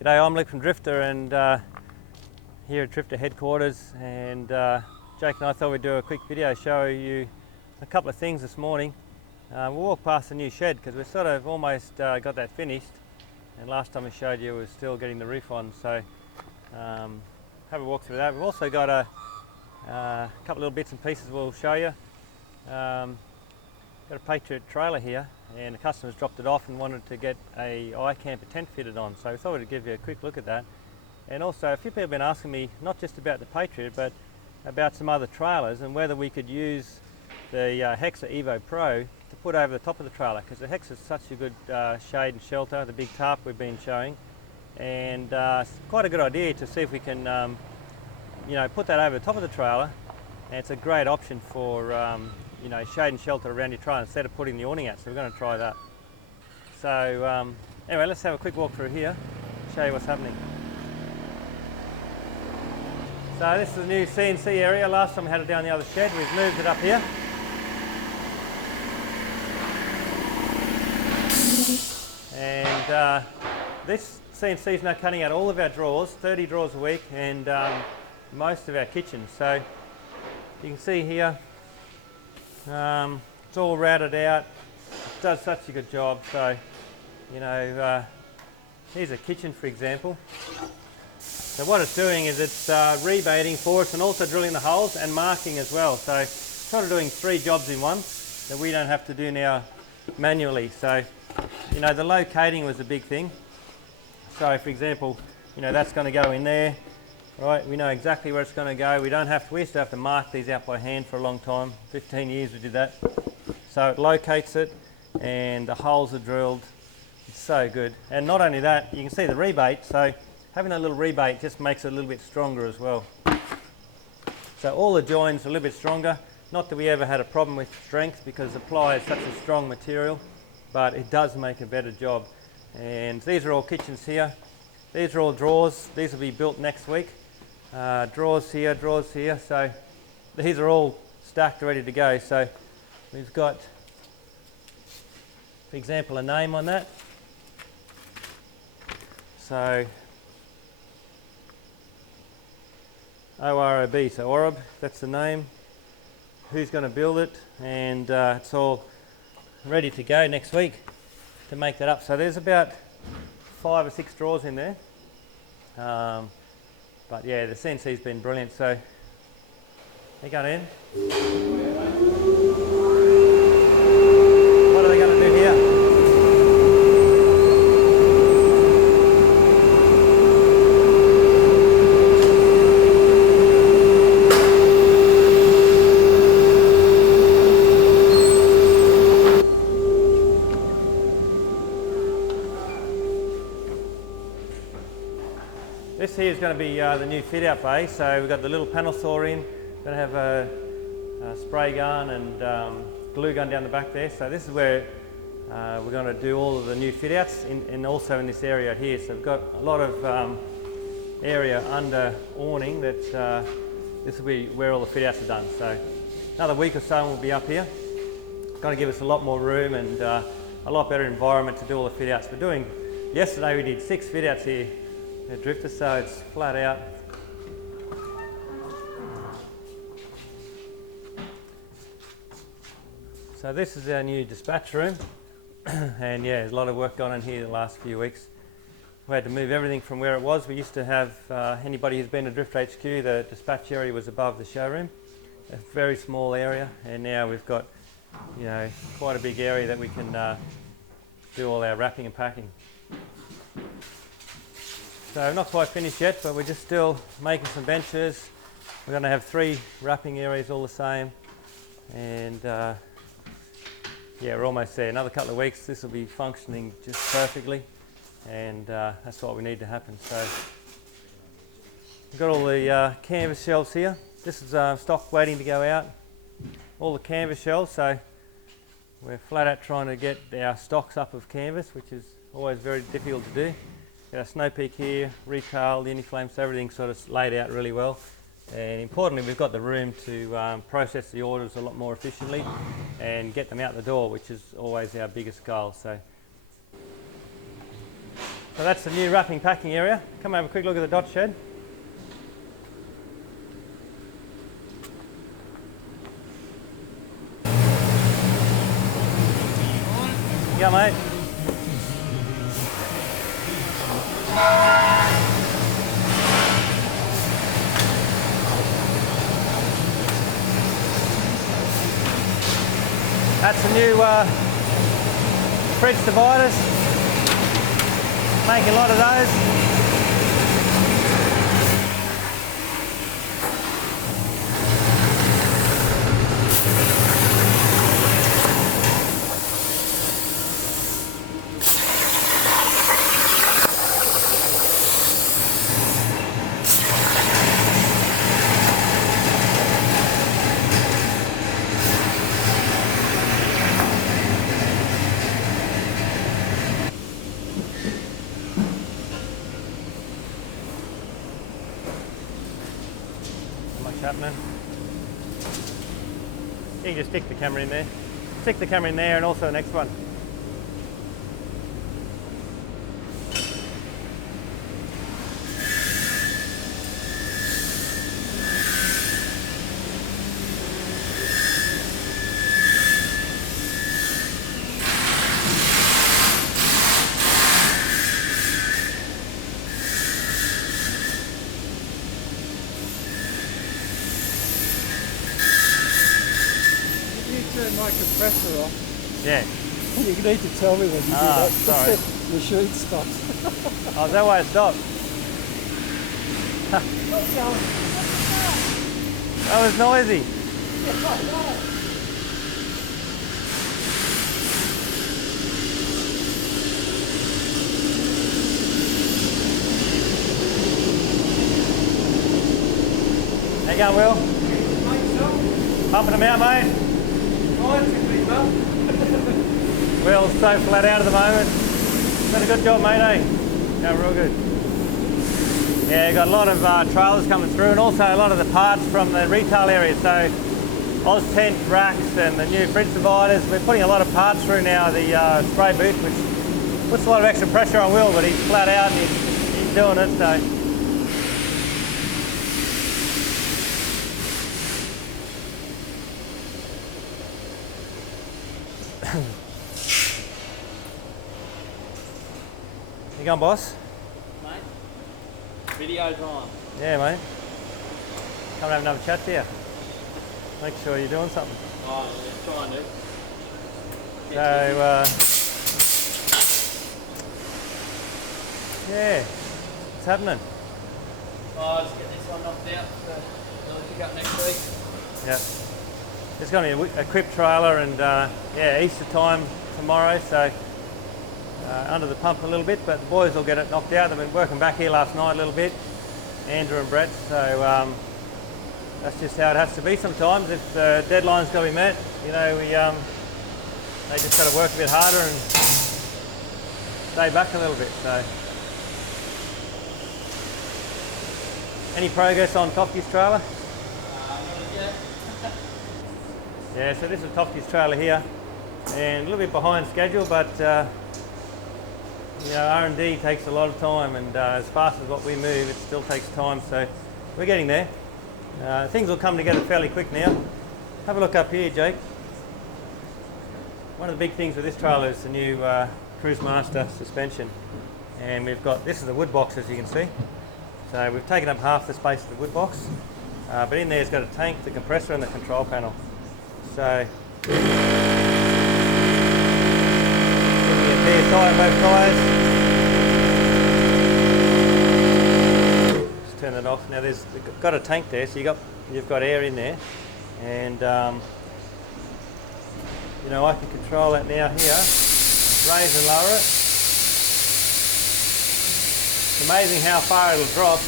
G'day, I'm Luke from Drifta and here at Drifta headquarters, and Jake and I thought we'd do a quick video show you a couple of things this morning. We'll walk past the new shed because we've sort of almost got that finished, and last time we showed you we were still getting the roof on, so have a walk through that. We've also got a couple of little bits and pieces we'll show you. Got a Patriot trailer here, and the customer's dropped it off and wanted to get a iCamper tent fitted on, so we thought we'd give you a quick look at that. And also a few people have been asking me not just about the Patriot but about some other trailers and whether we could use the Hexa Evo Pro to put over the top of the trailer, because the Hexa is such a good shade and shelter, the big tarp we've been showing, and it's quite a good idea to see if we can you know, put that over the top of the trailer. And it's a great option for you know, shade and shelter around your trailer instead of putting the awning out, so we're going to try that. So anyway, let's have a quick walk through here, show you what's happening. So this is the new CNC area. Last time we had it down the other shed, we've moved it up here. And this CNC is now cutting out all of our drawers, 30 drawers a week, and most of our kitchens. So you can see here, it's all routed out. It does such a good job. So, you know, here's a kitchen, for example. So what it's doing is it's rebaiting for us and also drilling the holes and marking as well. So sort of doing 3 jobs in one that we don't have to do now manually. So, you know, the locating was a big thing. So for example, you know, that's going to go in there. Right, we know exactly where it's going to go. We used to have to mark these out by hand for a long time. 15 years we did that. So it locates it and the holes are drilled. It's so good. And not only that, you can see the rebate. So having that little rebate just makes it a little bit stronger as well. So all the joins are a little bit stronger. Not that we ever had a problem with strength, because the ply is such a strong material, but it does make a better job. And these are all kitchens here. These are all drawers. These will be built next week. Drawers here, so these are all stacked ready to go. So we've got, for example, a name on that. So OROB, so Orob, that's the name, who's going to build it, and it's all ready to go next week to make that up. So there's about 5 or 6 drawers in there. But yeah, the CNC's been brilliant. So they're going in. What are they going to do here? This here is going to be the new fit out bay. So we've got the little panel saw in, going to have a spray gun and glue gun down the back there. So this is where we're going to do all of the new fit outs and also in this area here. So we've got a lot of area under awning that this will be where all the fit outs are done. So another week or so and we'll be up here. It's going to give us a lot more room and a lot better environment to do all the fit outs. Yesterday we did 6 fit outs here at Drifta, so it's flat out. So this is our new dispatch room, and yeah, there's a lot of work gone on here the last few weeks. We had to move everything from where it was. We used to have, anybody who's been to Drifta HQ, the dispatch area was above the showroom, a very small area, and now we've got, you know, quite a big area that we can do all our wrapping and packing. So not quite finished yet, but we're just still making some benches. We're going to have 3 wrapping areas all the same, and yeah, we're almost there. Another couple of weeks this will be functioning just perfectly, and that's what we need to happen. So we've got all the canvas shelves here. This is stock waiting to go out. All the canvas shelves, so we're flat out trying to get our stocks up of canvas, which is always very difficult to do. Got a snow peak here, retail, the Uniflame, so everything's sort of laid out really well. And importantly, we've got the room to process the orders a lot more efficiently and get them out the door, which is always our biggest goal. So So that's the new wrapping packing area. Come have a quick look at the dot shed. Yeah, mate. That's the new fridge dividers. Making a lot of those. Happening. You can just stick the camera in there. Stick the camera in there and also the next one. Turn my compressor off. Yeah. You need to tell me when you do that. Sorry. The machine stops. Oh, is that why it stopped? That was noisy. How you going, Will? Pumping them out, mate? Will's so flat out at the moment. Done a good job, mate, eh? Yeah, real good. Yeah, got a lot of trailers coming through and also a lot of the parts from the retail area. So Oz tent racks and the new fridge dividers. We're putting a lot of parts through now, the spray booth, which puts a lot of extra pressure on Will, but he's flat out and he's doing it, so. You going, boss? Mate, video's on. Yeah, mate. Come and have another chat to you. Make sure you're doing something. Oh, yeah, trying to. So, yeah, what's happening? Oh, let's get this one knocked out for pick up next week. Yeah. There's going to be a equipped trailer and, yeah, Easter time tomorrow, so under the pump a little bit, but the boys will get it knocked out. They've been working back here last night a little bit, Andrew and Brett, so that's just how it has to be sometimes. If the deadline's got to be met, you know, they just got to work a bit harder and stay back a little bit. So, any progress on Tofty's trailer? Yeah, so this is Tofty's trailer here, and a little bit behind schedule, but you know, R&D takes a lot of time, and as fast as what we move, it still takes time, so we're getting there. Things will come together fairly quick now. Have a look up here, Jake. One of the big things with this trailer is the new Cruise Master suspension, and we've got, this is the wood box, as you can see. So we've taken up half the space of the wood box, but in there it's got a tank, the compressor and the control panel. So give me a PSI on both tyres. Just turn it off. Now there's got a tank there, so you've got air in there, and you know, I can control that now here, raise and lower it. It's amazing how far it'll drop.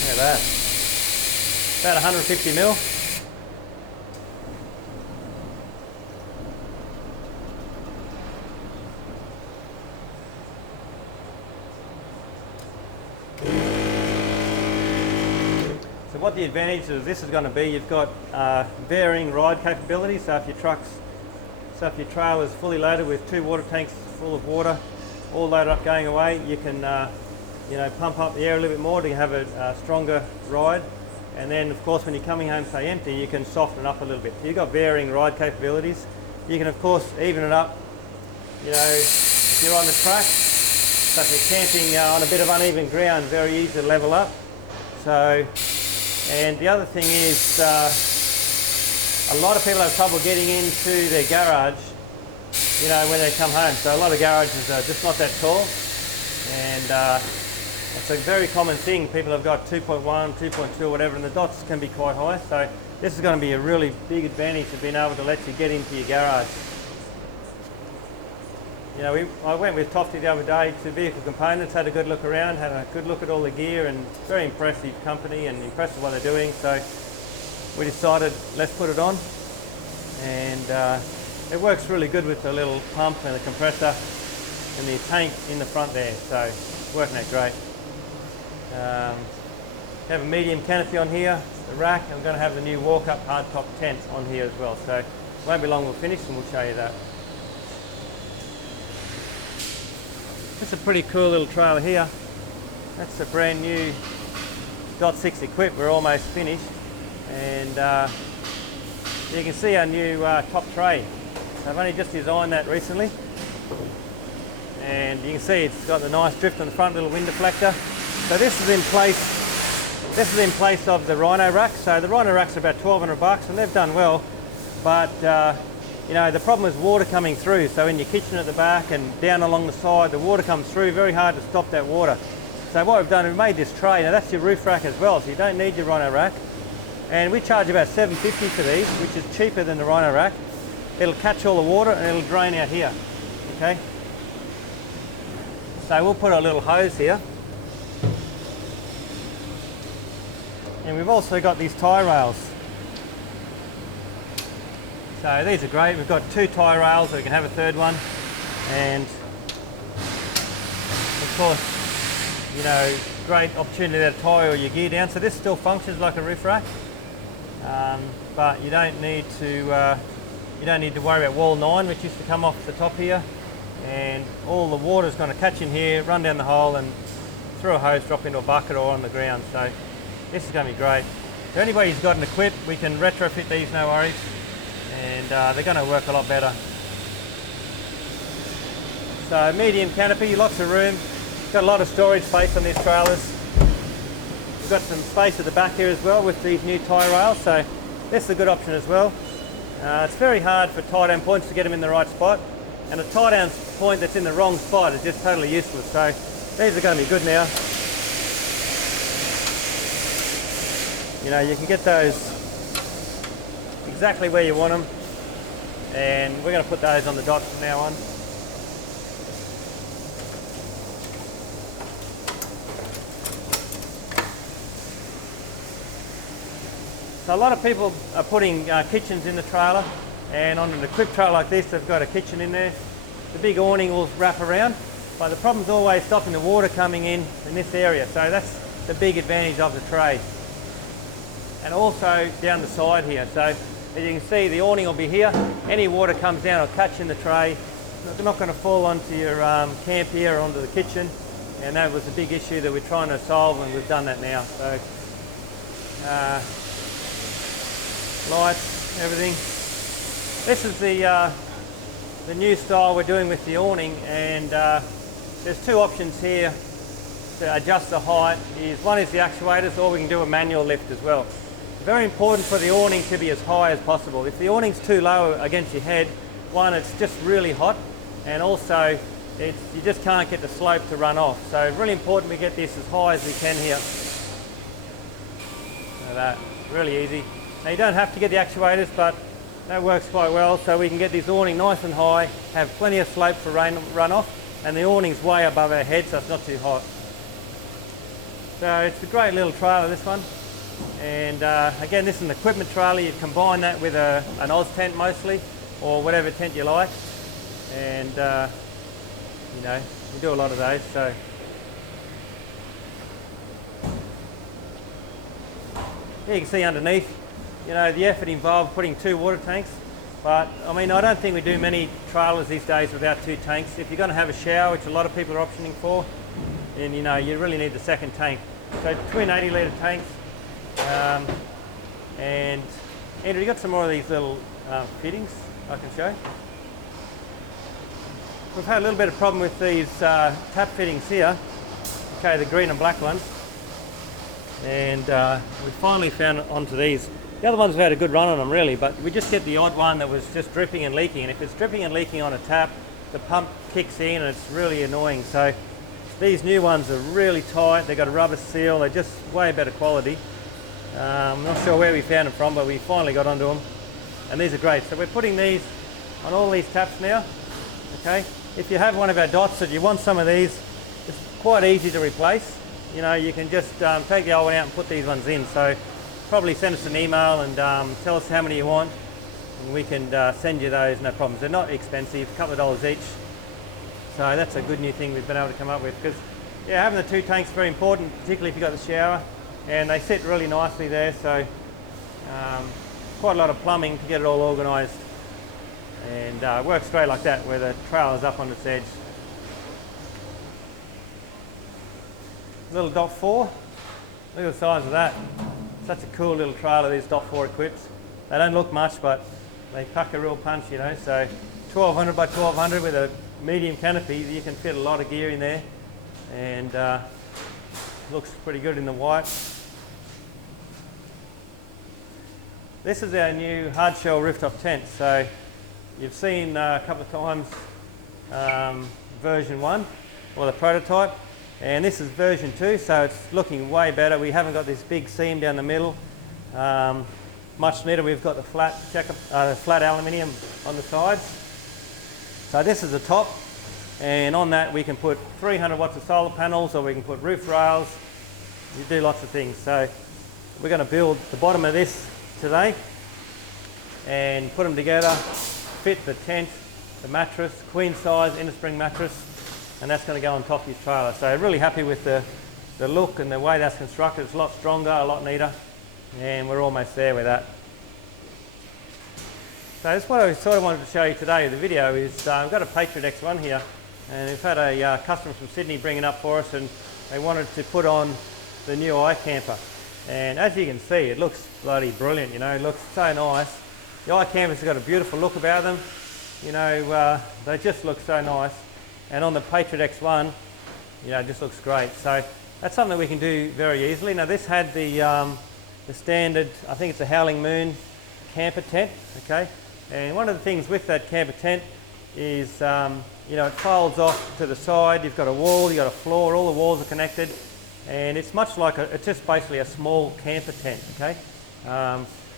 Look at that. About 150 mil. So what the advantage of this is going to be, you've got varying ride capability. So if your trailer is fully loaded with 2 water tanks full of water, all loaded up going away. You can you know, pump up the air a little bit more to have a stronger ride. And then of course when you're coming home say empty, you can soften it up a little bit. So you've got varying ride capabilities. You can of course even it up, you know, if you're on the track. So if you're camping on a bit of uneven ground, very easy to level up. So, and the other thing is, a lot of people have trouble getting into their garage, you know, when they come home. So a lot of garages are just not that tall, and it's a very common thing. People have got 2.1, 2.2, whatever, and the dots can be quite high. So this is going to be a really big advantage of being able to let you get into your garage. You know, I went with Tofty the other day to Vehicle Components, had a good look around, had a good look at all the gear, and very impressive company and impressed with what they're doing. So we decided let's put it on, and it works really good with the little pump and the compressor and the tank in the front there. So it's working out great. Have a medium canopy on here, the rack. I'm going to have the new walk-up hardtop tent on here as well. So it won't be long we'll finish, and we'll show you that. It's a pretty cool little trailer here. That's a brand new .6 equipped. We're almost finished, and you can see our new top tray. I've only just designed that recently, and you can see it's got the nice drift on the front, little wind deflector. So this is in place. This is in place of the Rhino rack. So the Rhino racks are about $1,200, and they've done well, but you know, the problem is water coming through. So in your kitchen at the back and down along the side, the water comes through, very hard to stop that water. So what we've done, we've made this tray. Now that's your roof rack as well, so you don't need your Rhino rack. And we charge about $7.50 for these, which is cheaper than the Rhino rack. It'll catch all the water and it'll drain out here, okay? So we'll put a little hose here. And we've also got these tie rails. So these are great. We've got 2 tie rails, so we can have a third one. And of course, you know, great opportunity to tie all your gear down. So this still functions like a roof rack, but you don't need to worry about wall 9, which used to come off the top here. And all the water is going to catch in here, run down the hole, and through a hose, drop into a bucket or on the ground. So this is going to be great. So anybody who's got an equipped, we can retrofit these, no worries. And they're going to work a lot better. So medium canopy, lots of room. Got a lot of storage space on these trailers. We've got some space at the back here as well with these new tie rails, so this is a good option as well. It's very hard for tie down points to get them in the right spot, and a tie down point that's in the wrong spot is just totally useless. So these are going to be good now. You know, you can get those exactly where you want them, and we're going to put those on the dots from now on. So a lot of people are putting kitchens in the trailer, and on an equipped trailer like this they've got a kitchen in there. The big awning will wrap around, but the problem's always stopping the water coming in this area, so that's the big advantage of the tray. And also down the side here, so as you can see, the awning will be here. Any water comes down will catch in the tray. They're not going to fall onto your camp here or onto the kitchen. And that was a big issue that we're trying to solve, and we've done that now. So lights, everything. This is the new style we're doing with the awning, and there's 2 options here to adjust the height. One is the actuators, or we can do a manual lift as well. Very important for the awning to be as high as possible. If the awning's too low against your head, one, it's just really hot, and also you just can't get the slope to run off. So it's really important we get this as high as we can here. So that, really easy. Now you don't have to get the actuators, but that works quite well. So we can get this awning nice and high, have plenty of slope for run off, and the awning's way above our head, so it's not too hot. So it's a great little trailer, this one. And again, this is an equipment trailer. You combine that with an Oz tent mostly, or whatever tent you like, and you know, we do a lot of those. So here you can see underneath, you know, the effort involved putting 2 water tanks But I mean, I don't think we do many trailers these days without 2 tanks. If you're going to have a shower, which a lot of people are optioning for, then you know you really need the second tank. So twin 80-litre tanks. And Andrew, you got some more of these little fittings I can show? We've had a little bit of problem with these tap fittings here. Okay, the green and black ones. And we finally found onto these. The other ones have had a good run on them really, but we just get the odd one that was just dripping and leaking. And if it's dripping and leaking on a tap, the pump kicks in and it's really annoying. So these new ones are really tight. They've got a rubber seal. They're just way better quality. I'm not sure where we found them from, but we finally got onto them. And these are great. So we're putting these on all these taps now. Okay. If you have one of our dots that you want some of these, it's quite easy to replace. You know, you can just take the old one out and put these ones in. So probably send us an email and tell us how many you want, and we can send you those, no problems. They're not expensive, a couple of dollars each. So that's a good new thing we've been able to come up with, because yeah, having the 2 tanks is very important, particularly if you've got the shower, and they sit really nicely there. So quite a lot of plumbing to get it all organised, and it works great like that, where the trailer's up on its edge. Little dot 4, look at the size of that. Such a cool little trailer these dot 4 equips. They don't look much, but they pack a real punch, you know. So 1200 by 1200 with a medium canopy, you can fit a lot of gear in there, and looks pretty good in the white. This is our new hard shell rooftop tent. So you've seen a couple of times version 1, or the prototype. And this is version 2, so it's looking way better. We haven't got this big seam down the middle. Much neater, we've got the flat aluminium on the sides. So this is the top, and on that we can put 300 watts of solar panels, or we can put roof rails. You do lots of things. So we're going to build the bottom of this today and put them together, fit the tent, the mattress, queen size inner spring mattress, and that's going to go on top of his trailer. So really happy with the look and the way that's constructed. It's a lot stronger, a lot neater, and we're almost there with that. So that's what I sort of wanted to show you today. The video is, we've got a Patriot X1 here, and we've had a customer from Sydney bring it up for us, and they wanted to put on the new iCamper. And as you can see, it looks bloody brilliant, you know, it looks so nice. The iCampers have got a beautiful look about them. You know, they just look so nice. And on the Patriot X1, you know, it just looks great. So that's something we can do very easily. Now this had the standard, I think it's a Howling Moon camper tent, okay? And one of the things with that camper tent is, you know, it folds off to the side. You've got a wall, you've got a floor, all the walls are connected. And it's much like, it's just basically a small camper tent, okay?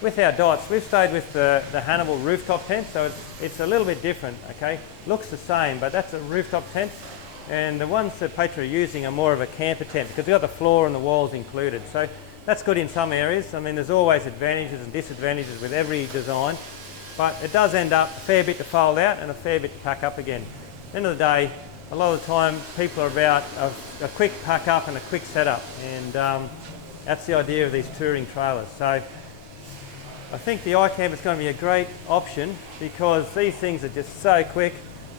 With our dots, we've stayed with the Hannibal rooftop tent, so it's a little bit different, okay? Looks the same, but that's a rooftop tent, and the ones that Patriot are using are more of a camper tent, because they've got the floor and the walls included. So that's good in some areas. I mean, there's always advantages and disadvantages with every design, but it does end up a fair bit to fold out and a fair bit to pack up again. At the end of the day, a lot of the time people are about a quick pack up and a quick setup, and that's the idea of these touring trailers. So I think the iCamper is going to be a great option, because these things are just so quick.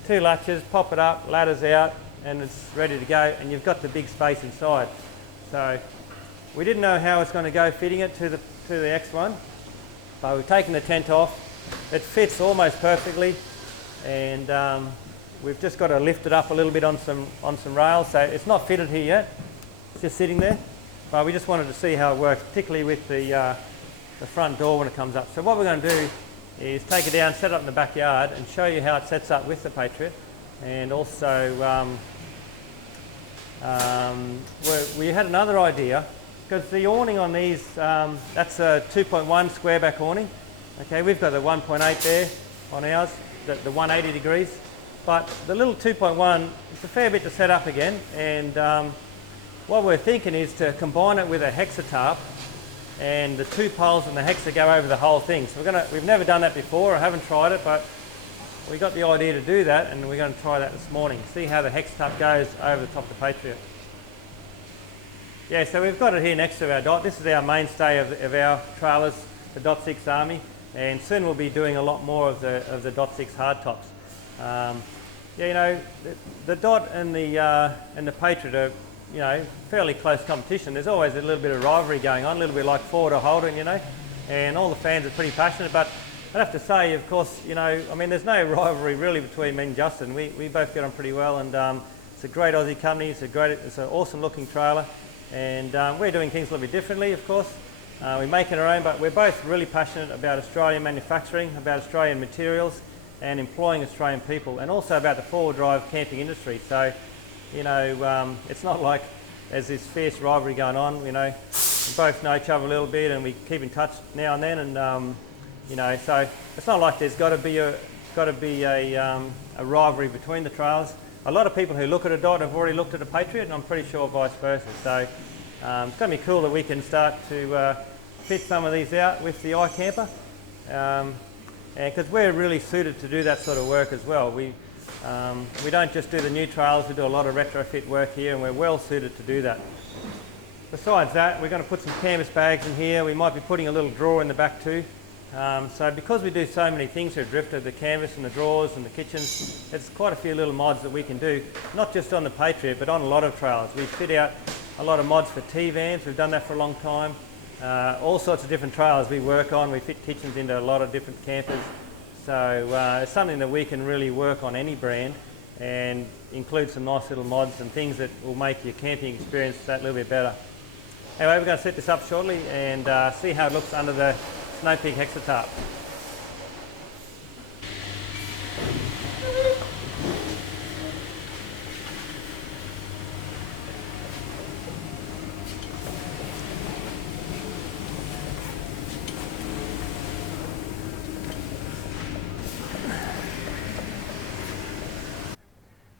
2 latches, pop it up, ladders out, and it's ready to go, and you've got the big space inside. So we didn't know how it's going to go fitting it to the X1, but we've taken the tent off. It fits almost perfectly, and we've just got to lift it up a little bit on some rails. So it's not fitted here yet, it's just sitting there, but we just wanted to see how it works, particularly with the front door when it comes up. So what we're going to do is take it down, set it up in the backyard, and show you how it sets up with the Patriot. And also we had another idea, because the awning on these, that's a 2.1 square back awning. Okay, we've got the 1.8 there on ours, the 180 degrees, but the little 2.1, it's a fair bit to set up again, and what we're thinking is to combine it with a Hexa tarp, and the 2 poles and the Hexa go over the whole thing. So we've never done that before, I haven't tried it, but we got the idea to do that, and we're going to try that this morning, see how the Hexa tarp goes over the top of the Patriot. Yeah, so we've got it here next to our Dot. This is our mainstay of our trailers, the Dot 6 Army. and soon we'll be doing a lot more of the .6 hardtops. Yeah, you know, the Dot and the Patriot are, you know, fairly close competition. There's always a little bit of rivalry going on, a little bit like Ford or Holden, you know, and all the fans are pretty passionate. But I'd have to say, of course, you know, I mean, there's no rivalry really between me and Justin. We both get on pretty well, and it's a great Aussie company. It's an awesome looking trailer, and we're doing things a little bit differently, of course. We're making our own, but we're both really passionate about Australian manufacturing, about Australian materials, and employing Australian people, and also about the four-wheel drive camping industry. So, you know, it's not like there's this fierce rivalry going on. You know, we both know each other a little bit, and we keep in touch now and then. And you know, so it's not like there's got to be a rivalry between the trailers. A lot of people who look at a Dot have already looked at a Patriot, and I'm pretty sure vice versa. So it's going to be cool that we can start to fit some of these out with the iCamper. And because we're really suited to do that sort of work as well. We don't just do the new trails, we do a lot of retrofit work here, and we're well suited to do that. Besides that, we're going to put some canvas bags in here. We might be putting a little drawer in the back too. So because we do so many things here at Drifta, the canvas and the drawers and the kitchens, there's quite a few little mods that we can do, not just on the Patriot, but on a lot of trailers. We fit out a lot of mods for T-vans. We've done that for a long time. All sorts of different trailers we work on. We fit kitchens into a lot of different campers. So it's something that we can really work on any brand and include some nice little mods and things that will make your camping experience that little bit better. Anyway, we're going to set this up shortly and see how it looks under the Snow Peak Hexa tarp.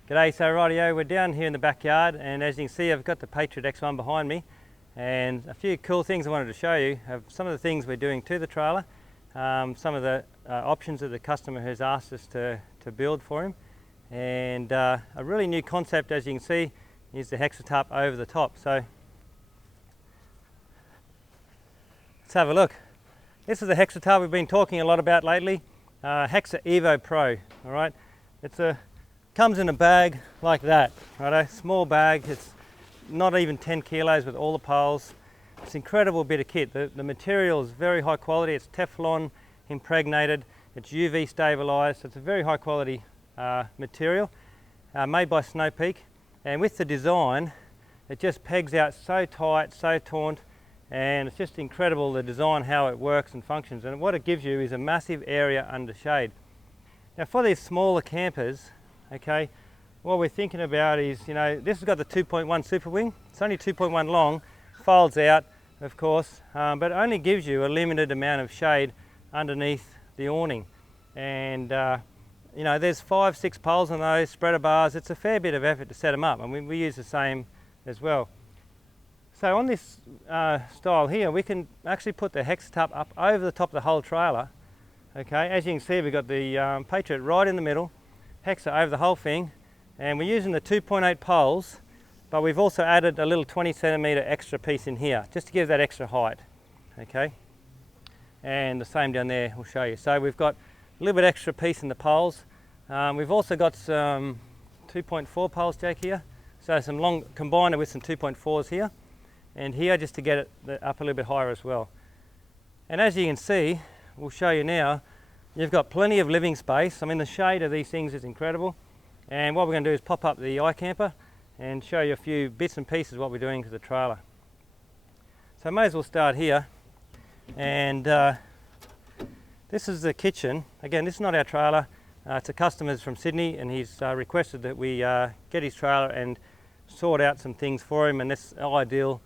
G'day, so rightio, we're down here in the backyard, and as you can see I've got the Patriot X1 behind me, and a few cool things I wanted to show you of some of the things we're doing to the trailer, some of the options that the customer has asked us to build for him, and a really new concept, as you can see, is the Hexa tarp over the top. So let's have a look. This is the Hexa tarp we've been talking a lot about lately, Hexa Evo Pro. All right, comes in a bag like that, right? A small bag. It's not even 10 kilos with all the poles. It's an incredible bit of kit. The material is very high quality. It's Teflon impregnated. It's UV stabilized. It's a very high quality material made by Snow Peak. And with the design, it just pegs out so tight, so taut, and it's just incredible the design, how it works and functions. And what it gives you is a massive area under shade. Now for these smaller campers, okay, what we're thinking about is, you know, this has got the 2.1 super wing. It's only 2.1 long, folds out, of course, but it only gives you a limited amount of shade underneath the awning. And, you know, there's 5-6 poles on those, spreader bars. It's a fair bit of effort to set them up, and we use the same as well. So on this style here, we can actually put the Hexa tarp up over the top of the whole trailer. Okay, as you can see, we've got the Patriot right in the middle, Hexa over the whole thing, and we're using the 2.8 poles, but we've also added a little 20 centimetre extra piece in here just to give that extra height. Okay, and the same down there, we'll show you. So we've got a little bit extra piece in the poles. We've also got some 2.4 poles, Jake, here, so some long combiner with some 2.4s here and here, just to get it up a little bit higher as well. And as you can see, we'll show you now, you've got plenty of living space. I mean, the shade of these things is incredible. And what we're going to do is pop up the iCamper and show you a few bits and pieces of what we're doing to the trailer. So I may as well start here. And this is the kitchen. Again, this is not our trailer. It's a customer's from Sydney, and he's requested that we get his trailer and sort out some things for him, and that's ideal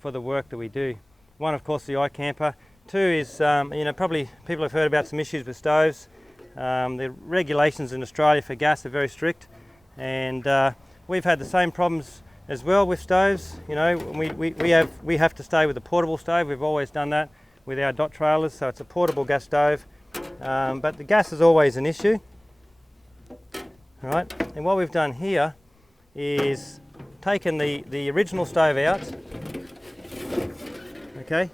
for the work that we do. One, of course, the iCamper. Two is, you know, probably people have heard about some issues with stoves. The regulations in Australia for gas are very strict, and we've had the same problems as well with stoves. You know, we have to stay with a portable stove. We've always done that with our Dot trailers, so it's a portable gas stove. But the gas is always an issue. All right, and what we've done here is taken the original stove out. Okay,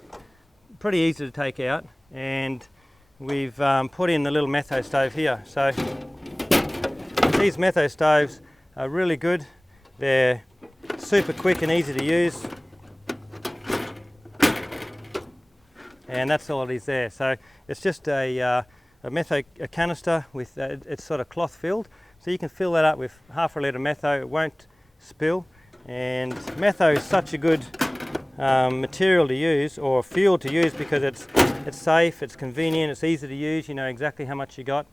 pretty easy to take out, and we've put in the little metho stove here. So these metho stoves are really good. They're super quick and easy to use. And that's all it is there. So it's just a canister with it's sort of cloth filled. So you can fill that up with half a litre metho. It won't spill. And metho is such a good material to use, or fuel to use, because it's safe, it's convenient, it's easy to use. You know exactly how much you got.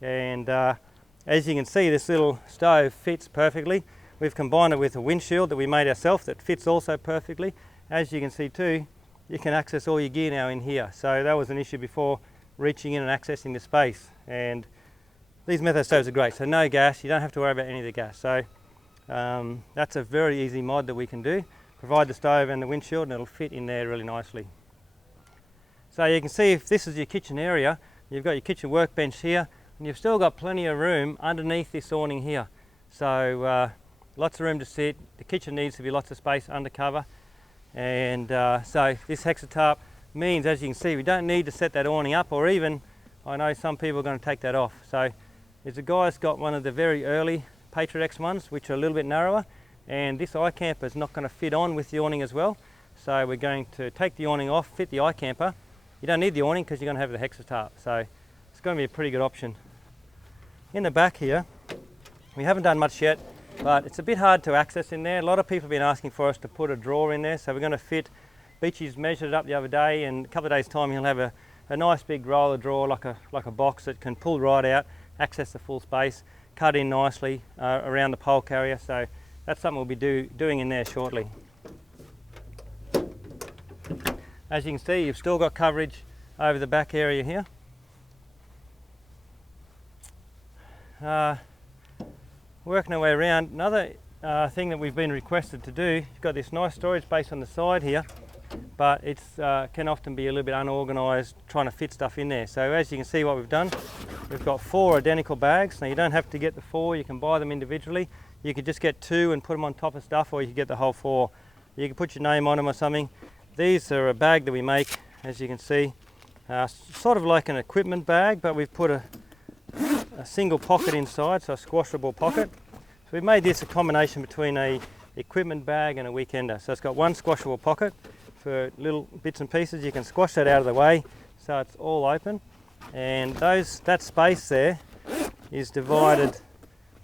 And as you can see, this little stove fits perfectly. We've combined it with a windshield that we made ourselves that fits also perfectly. As you can see too, you can access all your gear now in here. So that was an issue before, reaching in and accessing the space. And these metho stoves are great. So no gas, you don't have to worry about any of the gas. So that's a very easy mod that we can do. Provide the stove and the windshield and it'll fit in there really nicely. So you can see, if this is your kitchen area, you've got your kitchen workbench here, and you've still got plenty of room underneath this awning here. So lots of room to sit. The kitchen needs to be lots of space under cover. And so this Hexa tarp means, as you can see, we don't need to set that awning up, or even, I know some people are going to take that off. So there's a guy's got one of the very early Patriot X1s, which are a little bit narrower, and this iCamper is not going to fit on with the awning as well. So we're going to take the awning off, fit the iCamper. You don't need the awning because you're going to have the Hexa tarp. So it's going to be a pretty good option. In the back here, we haven't done much yet, but it's a bit hard to access in there. A lot of people have been asking for us to put a drawer in there, so we're going to fit. Beachy's measured it up the other day, and a couple of days' time he'll have a nice big roller drawer, like a box that can pull right out, access the full space, cut in nicely around the pole carrier. So that's something we'll be doing in there shortly. As you can see, you've still got coverage over the back area here. Working our way around, another thing that we've been requested to do, you've got this nice storage space on the side here, but it can often be a little bit unorganised trying to fit stuff in there. So as you can see, what we've done, we've got 4 identical bags. Now you don't have to get the 4, you can buy them individually. You could just get 2 and put them on top of stuff, or you can get the whole 4. You can put your name on them or something. These are a bag that we make, as you can see, sort of like an equipment bag, but we've put a single pocket inside, so a squashable pocket. So we've made this a combination between a equipment bag and a weekender. So it's got one squashable pocket for little bits and pieces. You can squash that out of the way so it's all open, and that space there is divided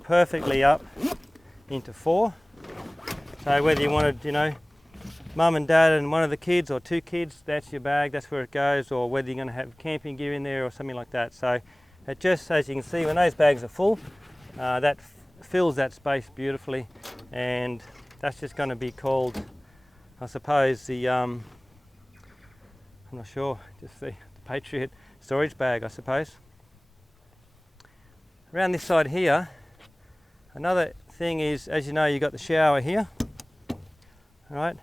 perfectly up into 4. So whether you wanted, you know, mum and dad and one of the kids, or 2 kids, that's your bag, that's where it goes, or whether you're going to have camping gear in there or something like that. So it just, as you can see, when those bags are full, that fills that space beautifully, and that's just going to be called, I suppose, the I'm not sure, just the Patriot storage bag, I suppose. Around this side here, another thing is, as you know, you've got the shower here, right?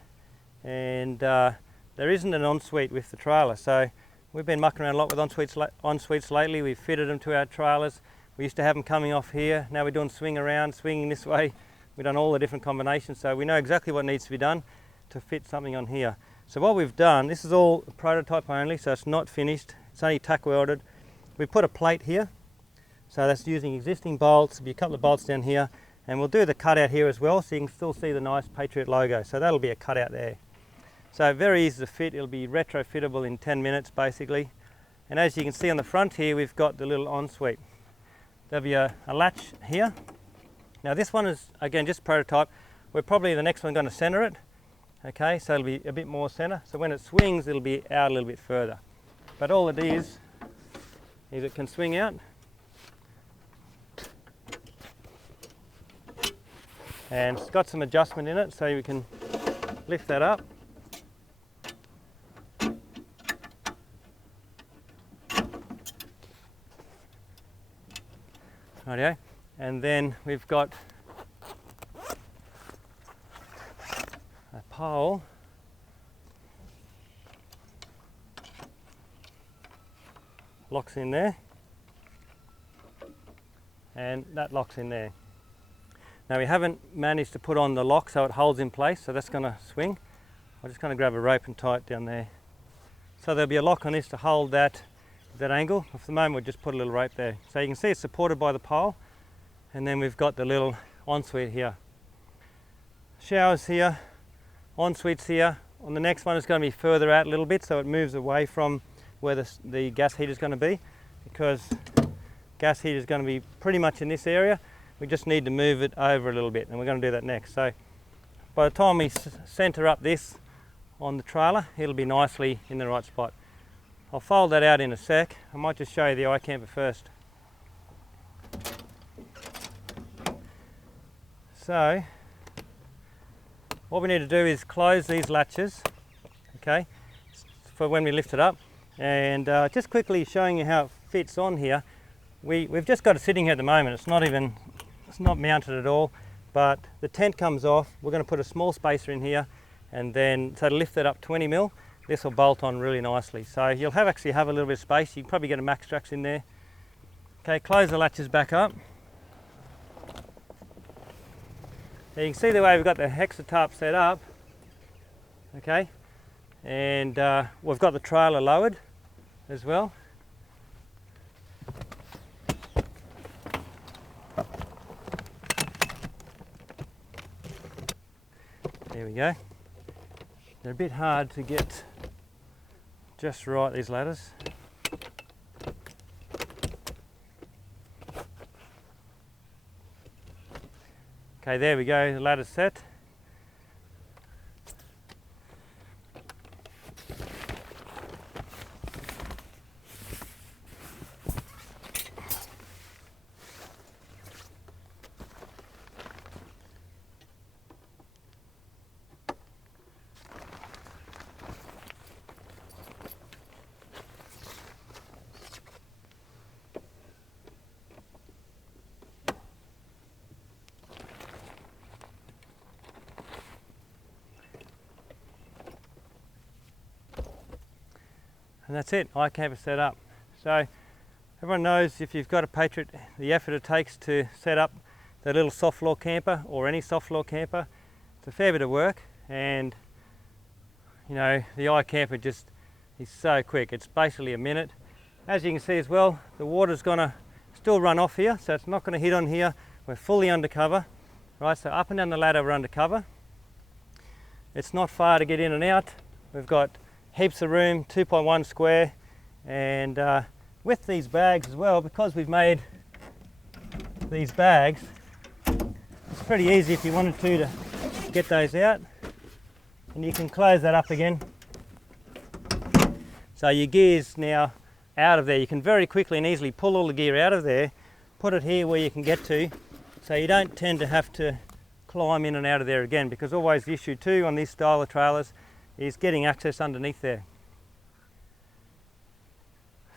And there isn't an ensuite with the trailer, so we've been mucking around a lot with ensuites lately. We've fitted them to our trailers. We used to have them coming off here. Now we're doing swinging this way. We've done all the different combinations, so we know exactly what needs to be done to fit something on here. So what we've done, this is all prototype only, so it's not finished. It's only tack welded. We put a plate here, so that's using existing bolts. There'll be a couple of bolts down here, and we'll do the cutout here as well, so you can still see the nice Patriot logo. So that'll be a cutout there. So very easy to fit. It'll be retrofittable in 10 minutes basically. And as you can see on the front here, we've got the little ensuite. There'll be a latch here. Now this one is, again, just prototype. We're probably the next one going to center it. Okay, so it'll be a bit more center. So when it swings, it'll be out a little bit further. But all it is it can swing out. And it's got some adjustment in it, so you can lift that up. Rightio. And then we've got a pole locks in there, and that locks in there. Now we haven't managed to put on the lock so it holds in place, so that's going to swing. I'm just going to grab a rope and tie it down there. So there'll be a lock on this to hold that that angle. For the moment we'll just put a little rope there. So you can see it's supported by the pole, and then we've got the little ensuite here. Showers here, ensuites here. On the next one it's going to be further out a little bit, so it moves away from where the gas heater is going to be, because gas heater is going to be pretty much in this area. We just need to move it over a little bit, and we're going to do that next. So by the time we center up this on the trailer, it'll be nicely in the right spot. I'll fold that out in a sec. I might just show you the iCamper first. So what we need to do is close these latches, okay, for when we lift it up. And just quickly showing you how it fits on here. We've just got it sitting here at the moment. It's not mounted at all, but the tent comes off. We're going to put a small spacer in here, and then so to lift it up 20 mil, this will bolt on really nicely. So you'll actually have a little bit of space. You can probably get a Max Trax in there. Okay, close the latches back up. Now you can see the way we've got the Hexa tarp set up, okay, and we've got the trailer lowered as well. There we go. They're a bit hard to get just right, these ladders. Okay, there we go, the ladder's set. And that's it, iCamper set up. So everyone knows if you've got a Patriot, the effort it takes to set up the little soft floor camper, or any soft floor camper, it's a fair bit of work. And you know, the iCamper just is so quick. It's basically a minute. As you can see as well, the water's gonna still run off here, so it's not gonna hit on here. We're fully undercover, right? So up and down the ladder we're undercover. It's not far to get in and out. We've got heaps of room, 2.1 square, and with these bags as well, because we've made these bags, it's pretty easy if you wanted to get those out, and you can close that up again. So your gear's now out of there. You can very quickly and easily pull all the gear out of there, put it here where you can get to, so you don't tend to have to climb in and out of there again, because always the issue too on this style of trailers is getting access underneath there.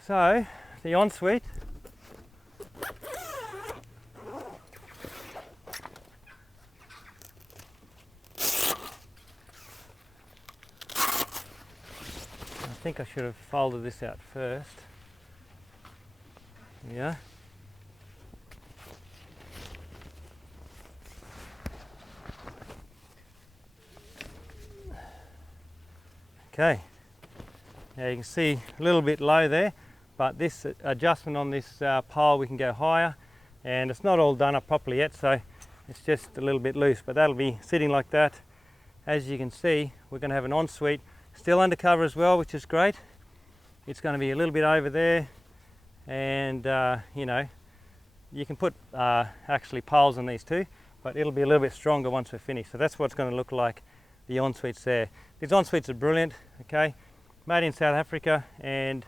So the ensuite, I think I should have folded this out first. Yeah. Okay, now you can see a little bit low there, but this adjustment on this pole, we can go higher, and it's not all done up properly yet, so it's just a little bit loose, but that'll be sitting like that. As you can see, we're going to have an ensuite still undercover as well, which is great. It's going to be a little bit over there, and you know, you can put actually poles on these too, but it'll be a little bit stronger once we're finished. So that's what it's going to look like, the ensuite's there. These ensuites are brilliant, okay, made in South Africa, and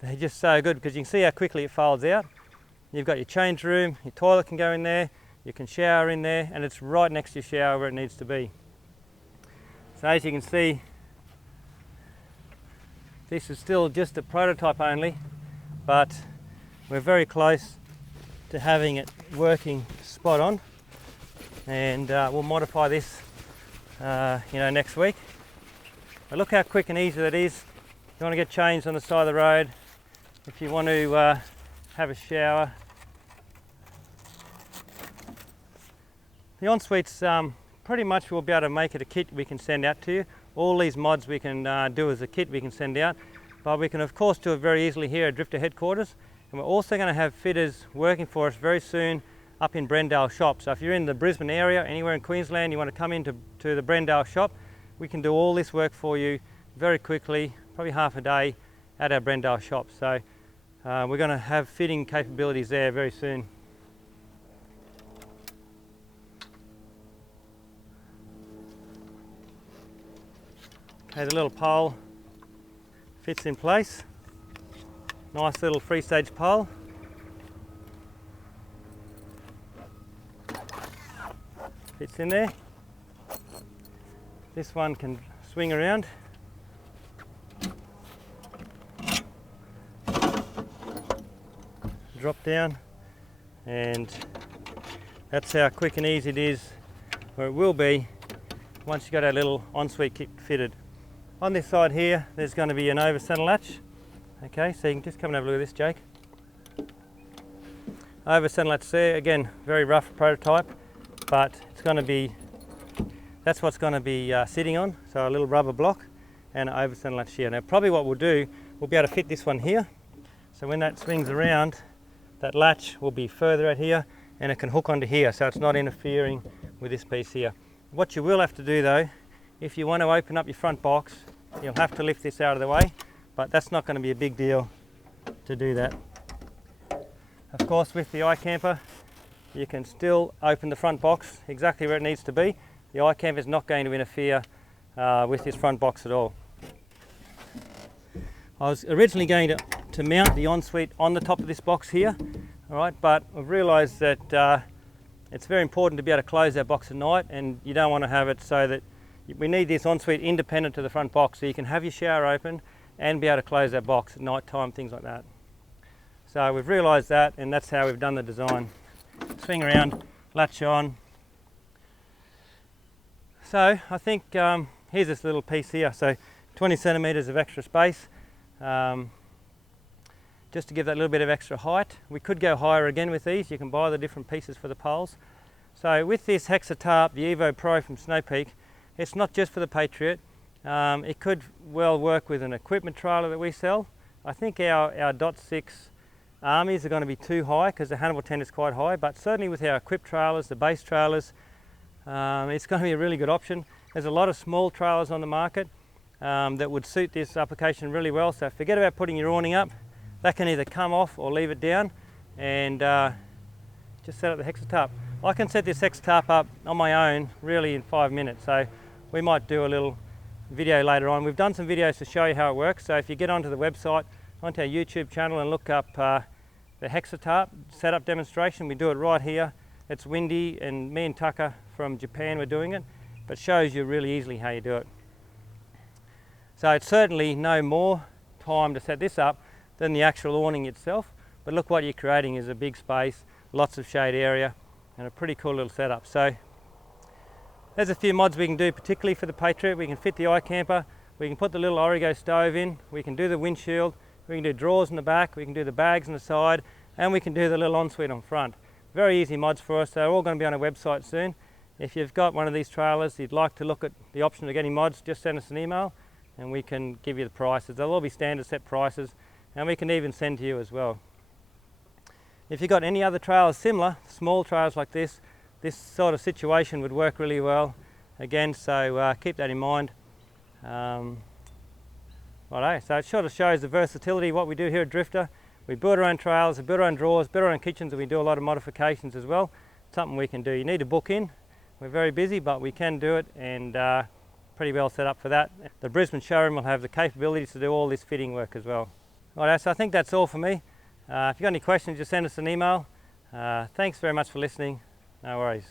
they're just so good because you can see how quickly it folds out. You've got your change room, your toilet can go in there, you can shower in there, and it's right next to your shower where it needs to be. So as you can see, this is still just a prototype only, but we're very close to having it working spot on, and we'll modify this you know, next week. But look how quick and easy that is. If you want to get changed on the side of the road, if you want to have a shower. The ensuite's pretty much we'll be able to make it a kit we can send out to you. All these mods we can do as a kit we can send out. but we can of course do it very easily here at Drifta headquarters, and we're also going to have fitters working for us very soon up in Brendale shop. So if you're in the Brisbane area, anywhere in Queensland, you want to come into the Brendale shop, we can do all this work for you very quickly, probably half a day at our Brendale shop. So we're going to have fitting capabilities there very soon. Okay, the little pole fits in place. Nice little three-stage pole. Fits in there. This one can swing around. Drop down, and that's how quick and easy it is, or it will be once you've got our little ensuite kit fitted. On this side here, there's going to be an over center latch. Okay, so you can just come and have a look at this, Jake. Over center latch there, again, very rough prototype, but it's going to be, that's what's going to be sitting on, so a little rubber block and an over center latch here. Now probably what we'll do, we'll be able to fit this one here, so when that swings around, that latch will be further out here and it can hook onto here, so it's not interfering with this piece here. What you will have to do though, if you want to open up your front box, you'll have to lift this out of the way, but that's not going to be a big deal to do that. Of course, with the iCamper, you can still open the front box exactly where it needs to be. The iCamper is not going to interfere with this front box at all. I was originally going to mount the ensuite on the top of this box here, all right, but I've realised that it's very important to be able to close that box at night, and you don't want to have it so that we need this ensuite independent to the front box, so you can have your shower open and be able to close that box at night time, things like that. So we've realised that, and that's how we've done the design. Swing around, latch on. So I think here's this little piece here, so 20 centimetres of extra space, just to give that little bit of extra height. We could go higher again with these. You can buy the different pieces for the poles. So with this Hexa tarp, the Evo Pro from Snow Peak, it's not just for the Patriot. It could well work with an equipment trailer that we sell. I think our .6 armies are going to be too high because the Hannibal tent is quite high, but certainly with our equipped trailers, the base trailers, it's going to be a really good option. There's a lot of small trailers on the market that would suit this application really well, so forget about putting your awning up. That can either come off or leave it down, and just set up the Hexa tarp. I can set this Hexa tarp up on my own really in 5 minutes, so we might do a little video later on. We've done some videos to show you how it works, so if you get onto the website, onto our YouTube channel and look up the Hexa tarp setup demonstration, we do it right here. It's windy, and me and Tucker from Japan were doing it, but shows you really easily how you do it. So it's certainly no more time to set this up than the actual awning itself, but look what you're creating is a big space, lots of shade area, and a pretty cool little setup. So there's a few mods we can do, particularly for the Patriot. We can fit the iCamper, we can put the little Origo stove in, we can do the windshield, we can do drawers in the back, we can do the bags on the side, and we can do the little ensuite on front. Very easy mods for us. They're all going to be on our website soon. If you've got one of these trailers, you'd like to look at the option of getting mods, just send us an email and we can give you the prices. They'll all be standard set prices, and we can even send to you as well. If you've got any other trailers similar, small trailers like this sort of situation would work really well again, so keep that in mind. Righto, so it sort of shows the versatility of what we do here at Drifta. We build our own trailers, we build our own drawers, build our own kitchens, and we do a lot of modifications as well. It's something we can do. You need to book in. We're very busy, but we can do it, and pretty well set up for that. The Brisbane showroom will have the capabilities to do all this fitting work as well. Righto, so I think that's all for me. If you've got any questions, just send us an email. Thanks very much for listening. No worries.